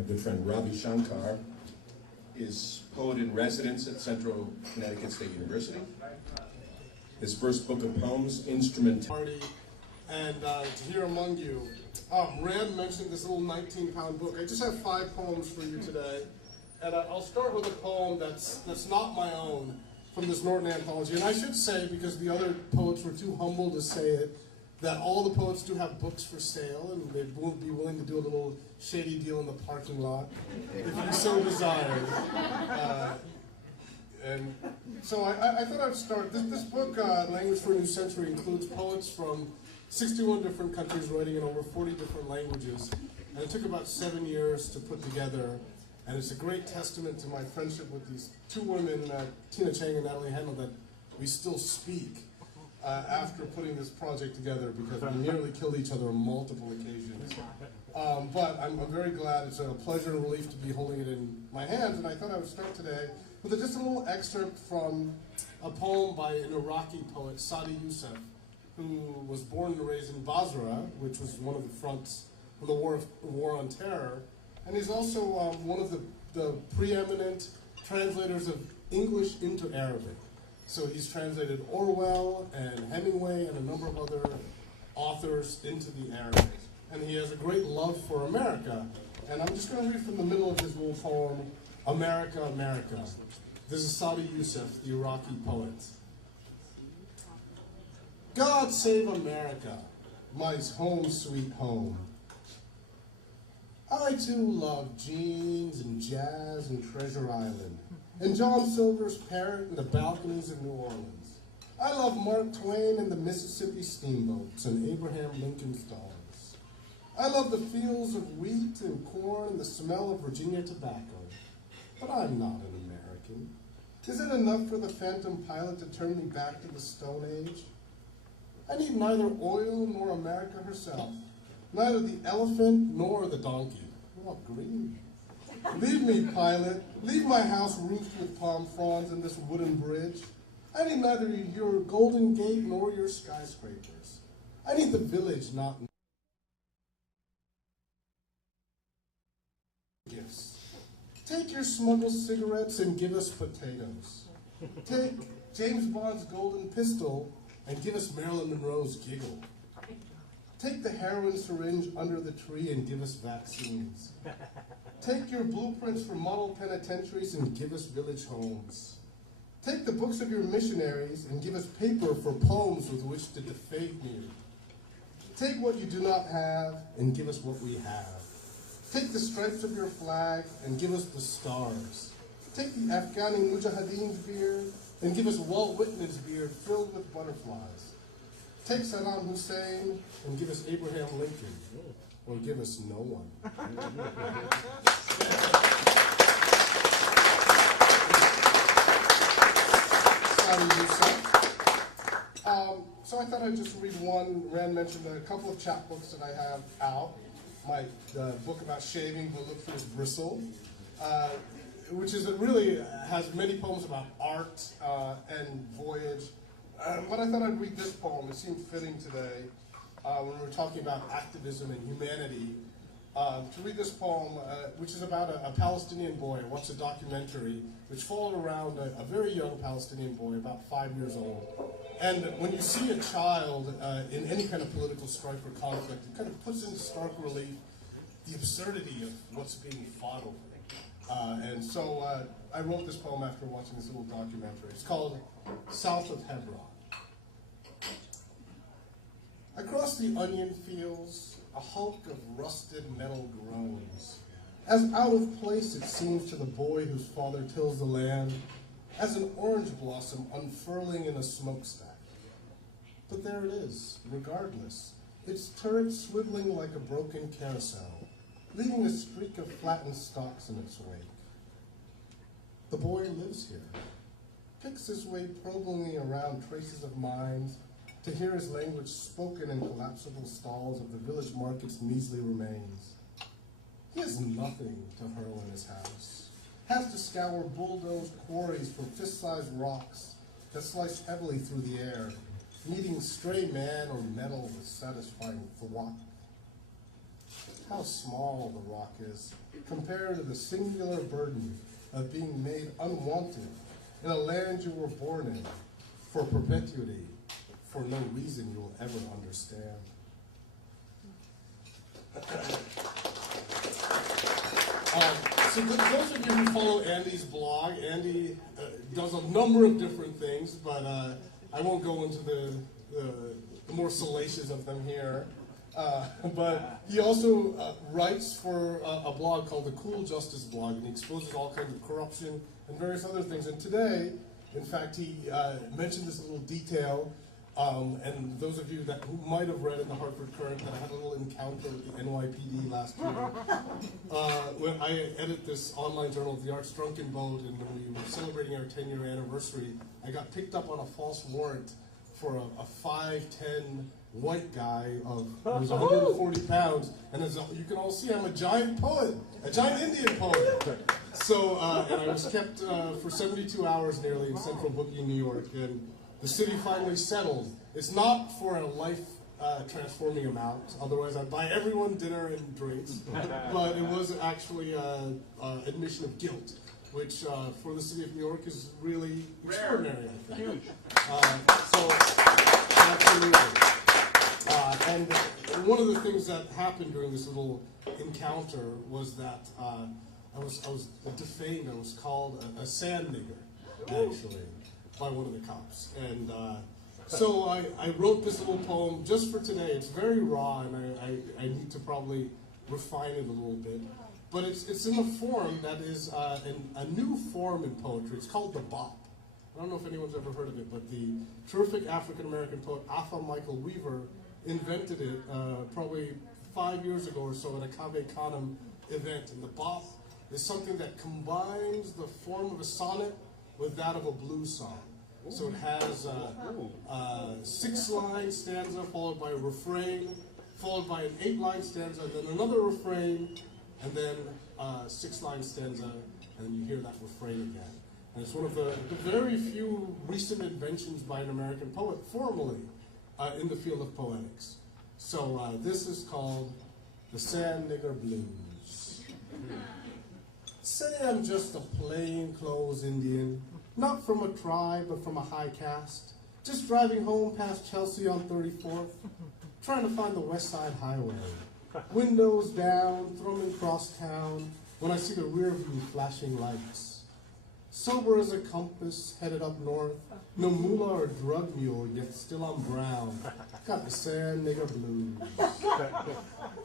my good friend Ravi Shankar is poet in residence at Central Connecticut State University. His first book of poems, Instrumentality, and here among you. Rand mentioned this little 19-pound book. I just have 5 poems for you today, and I'll start with a poem that's not my own from this Norton anthology. And I should say, because the other poets were too humble to say it, that all the poets do have books for sale, and they won't be willing to do a little shady deal in the parking lot if you so desired. And so I thought I'd start. This book, Language for a New Century, includes poets from 61 different countries writing in over 40 different languages. And it took about 7 years to put together. And it's a great testament to my friendship with these 2 women, Tina Chang and Natalie Handel, that we still speak after putting this project together, because we nearly killed each other on multiple occasions. But I'm very glad. It's a pleasure and relief to be holding it in my hands. And I thought I would start today with just a little excerpt from a poem by an Iraqi poet, Sadi Youssef, who was born and raised in Basra, which was one of the fronts of the war on terror. And he's also one of the preeminent translators of English into Arabic. So he's translated Orwell and Hemingway and a number of other authors into the Arabic. And he has a great love for America. And I'm just going to read from the middle of his little poem, America, America. This is Sadi Youssef, the Iraqi poet. God save America, my home sweet home. I too love jeans and jazz and Treasure Island, and John Silver's parrot and the balconies of New Orleans. I love Mark Twain and the Mississippi steamboats and Abraham Lincoln's dogs. I love the fields of wheat and corn and the smell of Virginia tobacco. But I'm not an American. Is it enough for the phantom pilot to turn me back to the Stone Age? I need neither oil nor America herself, neither the elephant nor the donkey. Oh, green. Leave me, pilot. Leave my house roofed with palm fronds and this wooden bridge. I need neither your Golden Gate nor your skyscrapers. I need the village, not gifts. Take your smuggled cigarettes and give us potatoes. Take James Bond's golden pistol and give us Marilyn Monroe's giggle. Take the heroin syringe under the tree and give us vaccines. Take your blueprints for model penitentiaries and give us village homes. Take the books of your missionaries and give us paper for poems with which to defame you. Take what you do not have and give us what we have. Take the stripes of your flag and give us the stars. Take the Afghani Mujahideen's beard and give us Walt Whitman's beard filled with butterflies. Take Saddam Hussein and give us Abraham Lincoln, or give us no one. So I thought I'd just read one. Rand mentioned a couple of chapbooks that I have out. The book about shaving, The Look for His Bristle, which really has many poems about art and voyage. But I thought I'd read this poem. It seemed fitting today when we were talking about activism and humanity, to read this poem, which is about a Palestinian boy. I watched a documentary which followed around a very young Palestinian boy, about 5 years old. And when you see a child in any kind of political strife or conflict, it kind of puts into stark relief the absurdity of what's being fought over. And so I wrote this poem after watching this little documentary. It's called South of Hebron. Across the onion fields, a hulk of rusted metal groans, as out of place it seems to the boy whose father tills the land, as an orange blossom unfurling in a smokestack. But there it is, regardless, its turret swiveling like a broken carousel, leaving a streak of flattened stalks in its wake. The boy lives here, picks his way probingly around traces of mines, to hear his language spoken in collapsible stalls of the village market's measly remains. He has nothing to hurl in his house, has to scour bulldozed quarries for fist-sized rocks that slice heavily through the air, meeting stray man or metal with satisfying thwack. how small the rock is compared to the singular burden of being made unwanted in a land you were born in for perpetuity, for no reason you will ever understand. So those of you who follow Andy's blog, Andy does a number of different things, but I won't go into the more salacious of them here. But he also writes for a blog called the Cool Justice Blog, and he exposes all kinds of corruption and various other things. And today, in fact, he mentioned this little detail, and those of you who might have read in the Hartford Current that I had a little encounter with the NYPD last year. When I edit this online journal, The Arts Drunken Boat, and when we were celebrating our 10-year anniversary, I got picked up on a false warrant for a 5'10" white guy who was 140 pounds, and as you can all see, I'm a giant poet, a giant Indian poet. So, and I was kept for 72 hours nearly in Central Booking, New York, and the city finally settled. It's not for a life-transforming amount, otherwise I'd buy everyone dinner and drinks, but it was actually admission of guilt, which for the city of New York is really extraordinary, I think. Huge. Absolutely. And one of the things that happened during this little encounter was that I was defamed. I was called a sand nigger, actually, by one of the cops. And so I wrote this little poem just for today. It's very raw, and I need to probably refine it a little bit. But it's in a form that is a new form in poetry. It's called the bop. I don't know if anyone's ever heard of it, but the terrific African-American poet Atha Michael Weaver invented it probably 5 years ago or so at a Cave Canem event. And the bop is something that combines the form of a sonnet with that of a blues song. So it has a 6-line stanza followed by a refrain, followed by an 8-line stanza, and then another refrain, and then a 6-line stanza, and then you hear that refrain again. And it's one of the very few recent inventions by an American poet formally in the field of poetics. So this is called the Sand Nigger Blues. Say I'm just a plainclothes Indian, not from a tribe, but from a high caste, just driving home past Chelsea on 34th, trying to find the West Side Highway. Windows down, thrumming cross town, when I see the rear view flashing lights. Sober as a compass, headed up north, no moolah or drug mule, yet still I'm brown. Got the sand nigger blues.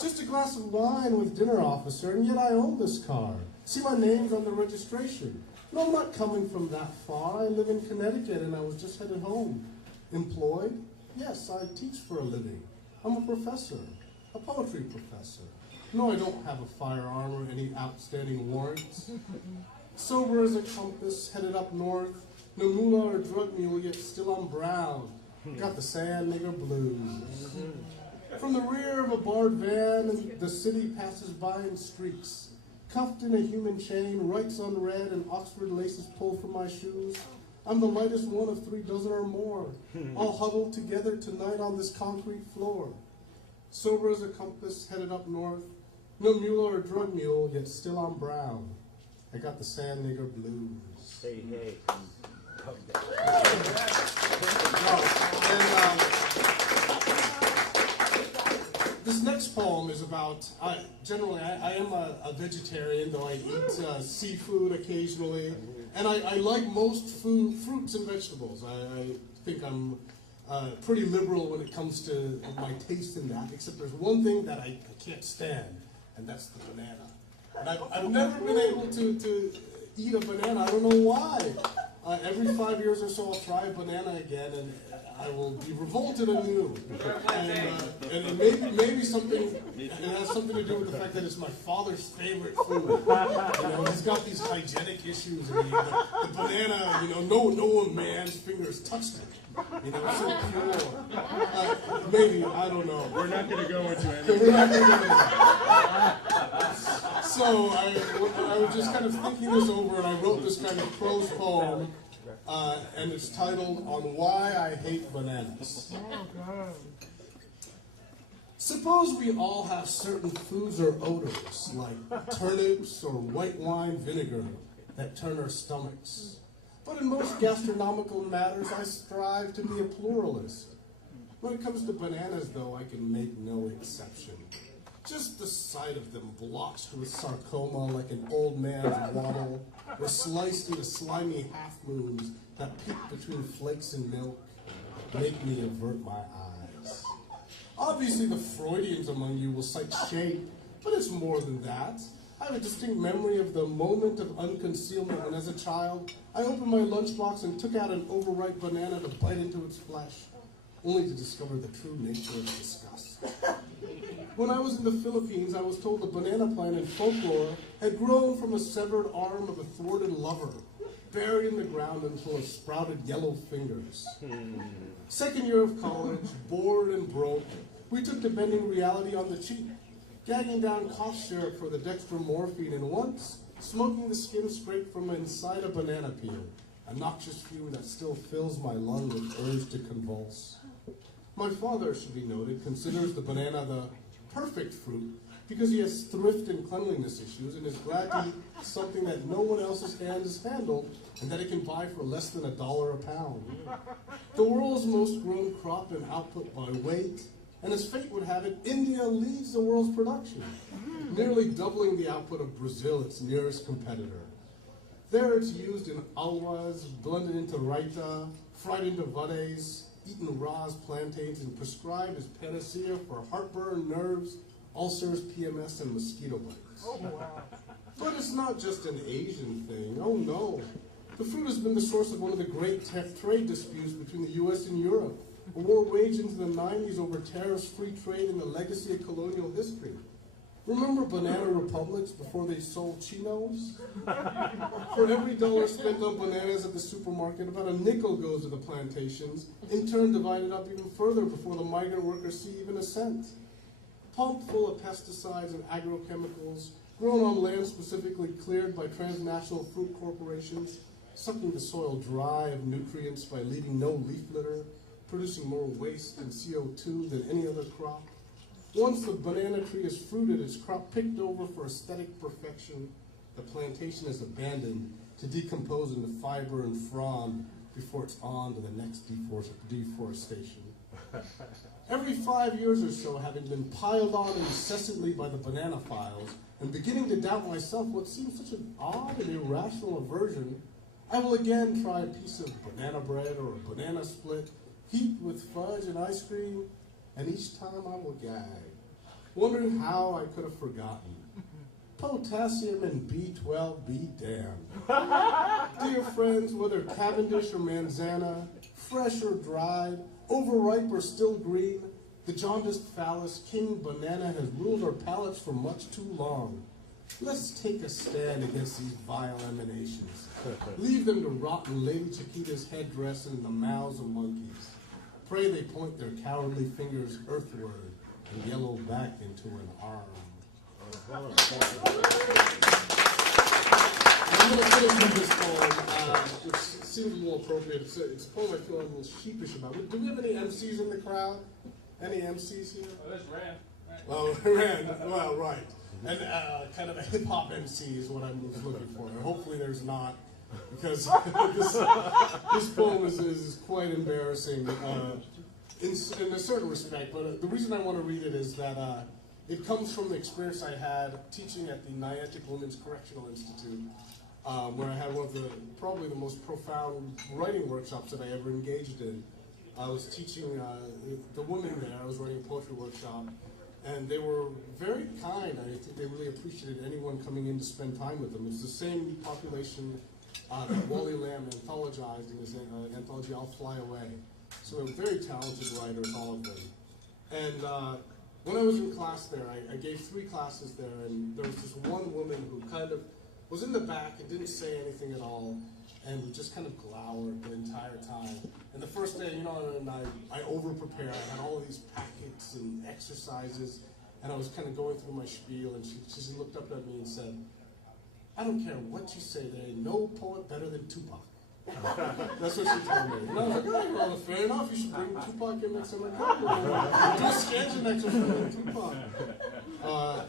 Just a glass of wine with dinner, officer, and yet I own this car. See my name's on the registration. No, I'm not coming from that far. I live in Connecticut and I was just headed home. Employed? Yes, I teach for a living. I'm a professor, a poetry professor. No, I don't have a firearm or any outstanding warrants. Sober as a compass, headed up north. No moolah or drug mule, yet still I'm brown. Got the sand nigger blues. From the rear of a barred van, the city passes by in streaks. Cuffed in a human chain, rights unread, and Oxford laces pulled from my shoes. I'm the lightest one of 3 dozen or more, all huddled together tonight on this concrete floor. Sober as a compass, headed up north. No mule or drug mule, yet still I'm brown. I got the sand nigger blues. Hey, hey. This next poem is about, generally I am a vegetarian, though I eat seafood occasionally, and I like most fruits and vegetables. I think I'm pretty liberal when it comes to my taste in that, except there's one thing that I can't stand, and that's the banana. And I've never been able to eat a banana. I don't know why. Every 5 years or so, I'll try a banana again, and I will be revolted anew. And maybe something, it has something to do with the fact that it's my father's favorite food. You know, he's got these hygienic issues, and the banana, you know, no man's fingers touched it. You know, it's so pure. Maybe, I don't know. We're not going to go into So I was just kind of thinking this over, and I wrote this kind of prose poem, and it's titled "On Why I Hate Bananas." Suppose we all have certain foods or odors, like turnips or white wine vinegar, that turn our stomachs. But in most gastronomical matters, I strive to be a pluralist. When it comes to bananas, though, I can make no exception. Just the sight of them blotched with sarcoma like an old man's waddle, or sliced into slimy half-moons that peek between flakes and milk, make me avert my eyes. Obviously, the Freudians among you will cite shape, but it's more than that. I have a distinct memory of the moment of unconcealment when, as a child, I opened my lunchbox and took out an overripe banana to bite into its flesh, only to discover the true nature of disgust. When I was in the Philippines, I was told the banana plant in folklore had grown from a severed arm of a thwarted lover, buried in the ground until it sprouted yellow fingers. Second year of college, bored and broke, we took to bending reality on the cheap, gagging down cough syrup for the dextromorphine, and once smoking the skin scraped from inside a banana peel, a noxious fume that still fills my lung with urge to convulse. My father, it should be noted, considers the banana the perfect fruit because he has thrift and cleanliness issues and is glad to eat something that no one else's hand has handled and that it can buy for less than $1 a pound. The world's most grown crop and output by weight, and as fate would have it, India leads the world's production, nearly doubling the output of Brazil, its nearest competitor. There it's used in alwas, blended into raita, fried into vades, eaten raw as plantains, and prescribed as panacea for heartburn, nerves, ulcers, PMS, and mosquito bites. Oh, wow. But it's not just an Asian thing. Oh, no. The fruit has been the source of one of the great trade disputes between the U.S. and Europe, a war waged into the 90s over tariffs, free trade, and the legacy of colonial history. Remember banana republics before they sold chinos? For every $1 spent on bananas at the supermarket, about a nickel goes to the plantations, in turn divided up even further before the migrant workers see even a cent. Pumped full of pesticides and agrochemicals, grown on land specifically cleared by transnational fruit corporations, sucking the soil dry of nutrients by leaving no leaf litter, producing more waste and CO2 than any other crop. Once the banana tree is fruited, its crop picked over for aesthetic perfection, the plantation is abandoned to decompose into fiber and frond before it's on to the next deforestation. Every 5 years or so, having been piled on incessantly by the banana files, and beginning to doubt myself what seems such an odd and irrational aversion, I will again try a piece of banana bread or a banana split, heaped with fudge and ice cream, and each time I will gag, wondering how I could have forgotten. Potassium and B12 be damned. Dear friends, whether Cavendish or Manzana, fresh or dried, overripe or still green, the jaundiced phallus, king banana, has ruled our palates for much too long. Let's take a stand against these vile emanations. Leave them to rot in Lady Chiquita's headdress and in the mouths of monkeys. Pray they point their cowardly fingers earthward and yellow back into an arm. I'm going to finish with this poem, which seems a little appropriate. It's a poem I feel I'm a little sheepish about. Do we have any MCs in the crowd? Any MCs here? Oh, that's Rand. Oh, Rand. Well, right. And kind of a hip-hop MC is what I was looking for. And hopefully there's not, because this poem is quite embarrassing in a certain respect. But the reason I want to read it is that it comes from the experience I had teaching at the Niantic Women's Correctional Institute, where I had one of probably the most profound writing workshops that I ever engaged in. I was teaching the women there. I was writing a poetry workshop, and they were very kind. I think they really appreciated anyone coming in to spend time with them. It's the same population that Wally Lamb anthologized in his anthology, I'll Fly Away. So they were very talented writers, all of them. And when I was in class there, I gave 3 classes there, and there was this one woman who kind of was in the back and didn't say anything at all, and just kind of glowered the entire time. And the first day, and I over-prepared. I had all of these packets and exercises, and I was kind of going through my spiel, and she just looked up at me and said, "I don't care what you say, there ain't no poet better than Tupac." That's what she told me. And I was like, oh, well, fair enough. You should bring Tupac in next time I come. Do a sketch next time with Tupac.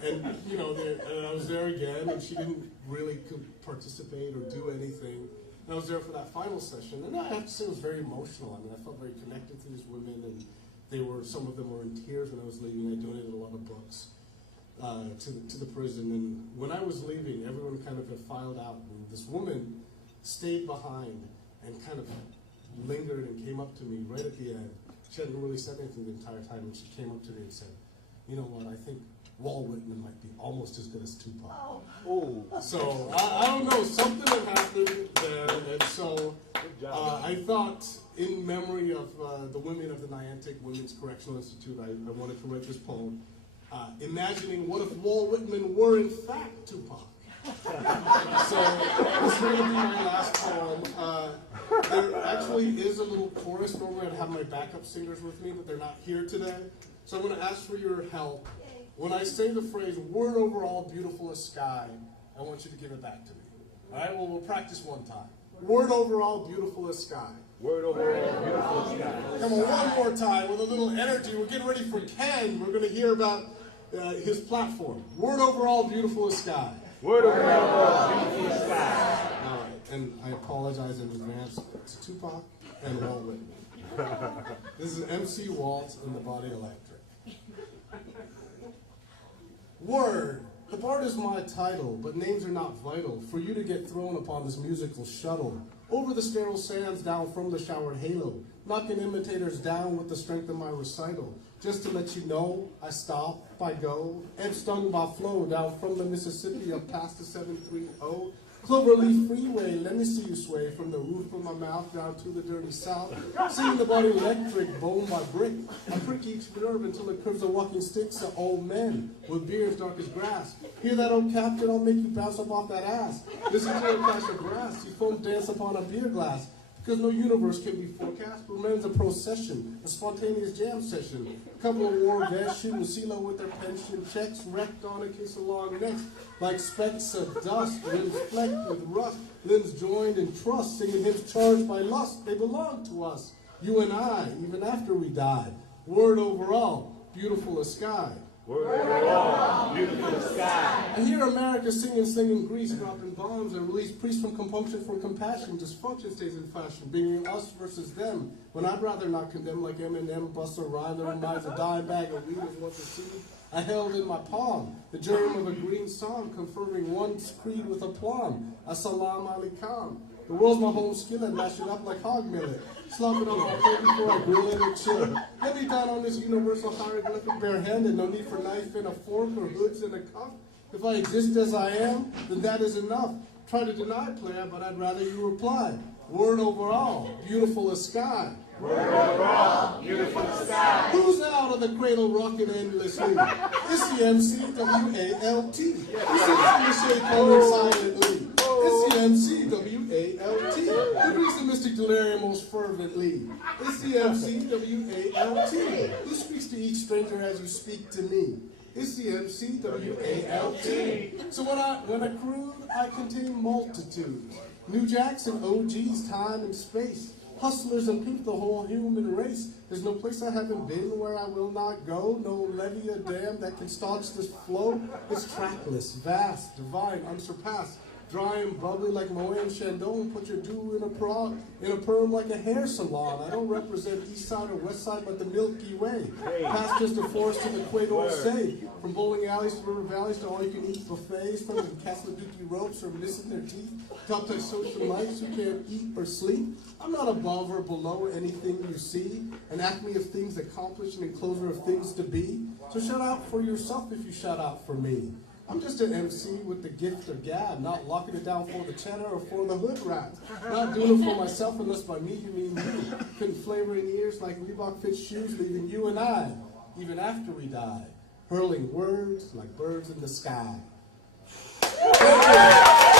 And, you know, and I was there again, and she didn't really participate or do anything. And I was there for that final session, and I have to say it was very emotional. I mean, I felt very connected to these women, and some of them were in tears when I was leaving. I donated a lot of books to the prison, and when I was leaving, everyone kind of had filed out, and this woman stayed behind and kind of lingered and came up to me right at the end. She hadn't really said anything the entire time, and she came up to me and said, you know what, I think Walt Whitman might be almost as good as Tupac. Oh. So, I don't know, something had happened there, and so I thought, in memory of the women of the Niantic Women's Correctional Institute, I wanted to write this poem, imagining what if Walt Whitman were in fact Tupac. So, this is going to be my last poem. There actually is a little chorus. Normally I'd have my backup singers with me, but they're not here today. So I'm going to ask for your help. When I say the phrase, word over all beautiful as sky, I want you to give it back to me. All right, well, we'll practice one time. Word over all beautiful as sky. Word over all beautiful as sky. Come on, one more time with a little energy. We're getting ready for Ken. We're going to hear about his platform. Word over all beautiful as sky. Word over all beautiful as sky. All right, and I apologize in advance to Tupac and Walt Whitman. This is MC Walt and the Body Electric. Word. The bard is my title, but names are not vital for you to get thrown upon this musical shuttle. Over the sterile sands down from the showered halo, knocking imitators down with the strength of my recital. Just to let you know, I stop, I go, and stung by flow down from the Mississippi up past the 730. Cloverleaf Freeway, let me see you sway from the roof of my mouth down to the dirty south. Seeing the body electric, bone by brick. I prick each nerve until it curves the walking sticks of old men with beards dark as grass. Hear that old captain, I'll make you bounce up off that ass. Listen to a clash of brass, you foam dance upon a beer glass. Because no universe can be forecast, but man's a procession, a spontaneous jam session. A couple of war vets shooting CeeLo with their pension checks, wrecked on a case of long necks, like specks of dust, limbs flecked with rust, limbs joined in trust, singing hymns charged by lust. They belong to us, you and I, even after we die. Word over all, beautiful as sky. Word over all, beautiful as sky. I hear America singing, slinging Greece, dropping bombs, and release priests from compunction for compassion. Dysfunction stays in fashion, being us versus them. When I'd rather not condemn like Eminem, Busta Rhymes, that reminds a dime bag of weed is what the seed I held in my palm. The germ of a green psalm, confirming one's creed with aplomb. Assalamu alaikum. The world's my home skillet, mash it up like hog millet. Slop it on my plate before I grill it and chill. Let me down on this universal hieroglyphic barehanded. No need for knife and a fork or hoods and a cuff. If I exist as I am, then that is enough. Try to deny, player, but I'd rather you reply. Word over all, beautiful as sky. Word over all, beautiful as sky. Who's out of the cradle rocking endlessly? It's the MC-W-A-L-T. You see the shade coming silently. It's the MC-W-A-L-T. Who brings the mystic delirium most fervently? It's the MC-W-A-L-T. Who speaks to each stranger as you speak to me? It's the MC-W-A-L-T. So when I crude, I contain multitudes. New Jacks and OGs, time and space. Hustlers and peep the whole human race. There's no place I haven't been where I will not go. No levee or dam that can staunch this flow. It's trackless, vast, divine, unsurpassed. Dry and bubbly like Moet and Chandon. Put your dew in a perm like a hair salon. I don't represent east side or west side, but the Milky Way. Past just a forest to the equator, say. From bowling alleys to river valleys to all you can eat buffets. From the Castle of Duty ropes or missing their teeth. Top to socialites who can't eat or sleep. I'm not above or below anything you see. An acme of things accomplished and enclosure of things to be. So shout out for yourself if you shout out for me. I'm just an MC with the gift of gab, not locking it down for the cheddar or for the hood rat. Not doing it for myself unless by me you mean you. Couldn't flavor in ears like Reebok fit shoes, leaving you and I, even after we die, hurling words like birds in the sky. Thank you.